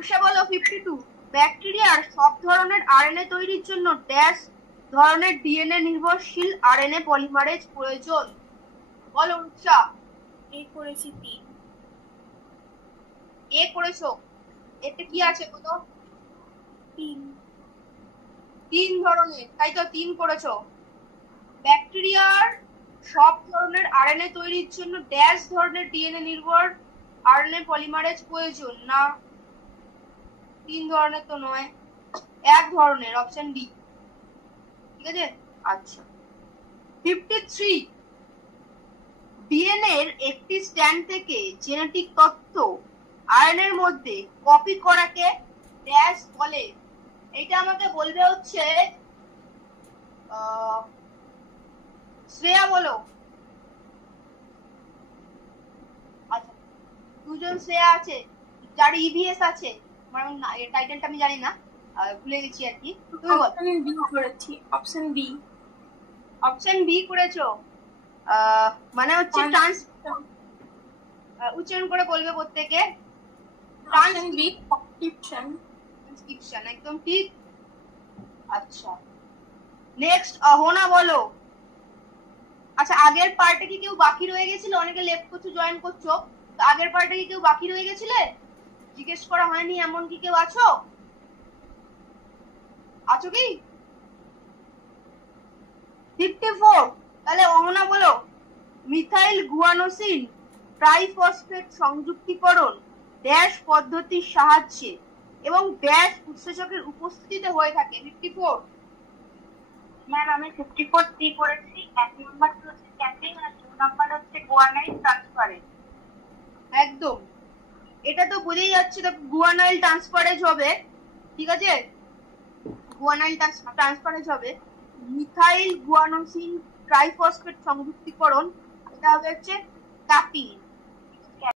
রূপসা বলো 52 ব্যাকটেরিয়ার সব ধরনের আরএনএ তৈরির জন্য ড্যাশ ধরনের ডিএনএ নির্ভরশীল আরএনএ পলিমারেজ প্রয়োজন। বলো রূপসা। এ করেছি 3। এ করেছো, এতে কি আছে বলো? 3 ধরনের, তাই তো 3 করেছো। ব্যাকটেরিয়ার সব ধরনের আরএনএ তৈরির জন্য ড্যাশ ধরনের ডিএনএ নির্ভর আরএনএ পলিমারেজ প্রয়োজন না, 3 ধরনের তো নয়, 1 ধরনের, অপশন ডি। ঠিক আছে, আচ্ছা। 53 ডিএনএ এর একটি স্ট্র্যান্ড থেকে জেনেটিক তথ্য আরএনএ এর মধ্যে কপি করাকে ড্যাশ বলে। এটা আমাকে বলবে হচ্ছে শ্রেয়া বলো। আচ্ছা, দুজন শ্রেয়া আছে যার ইভিএস আছে, মানে টাইটেলটা আমি জানি না, ভুলে গেছি আর কি। তুমি বল। আমি বি করেছি, অপশন বি। অপশন বি করেছো, মানে হচ্ছে উচ্চারণ করে বলবে প্রত্যেকে। ট্রান্সক্রিপশন, একদম ঠিক। আচ্ছা, নেক্সট অহনা বলো। আচ্ছা, আগের পার্টে কি কেউ বাকি রয়ে গেছিল? অনেকে লেফট করছো, জয়েন করছো, তো আগের পার্টে কি কেউ বাকি রয়ে গেছিলে? জিজ্ঞেস করা হয়নি এমন কি কেউ আছো? আছো কি? 54 তাহলে অহনা বলো মিথাইল গুয়ানোসিন ট্রাইফসফেট সংযুক্তিকরণ ড্যাশ পদ্ধতির সাহায্যে এবং ড্যাশ উৎসেচকের উপস্থিতিতে হয়ে থাকে। 54 ম্যাম আমি 54 সি করেছি। 1 নাম্বার হচ্ছে ক্যাপিং আর 2 নাম্বার হচ্ছে গুয়ানাইল ট্রান্সফারেজ। একদম, এটা তো বুঝেই যাচ্ছে তো গুয়ানাইল ট্রান্সফারেজ হবে। ঠিক আছে, গুয়ানাইল ট্রান্সফারেজ হবে। মিথাইল গুয়ানোসিন ট্রাইফসফেট সংযুক্তিকরণ, এটা হবে হচ্ছে ক্যাপিং।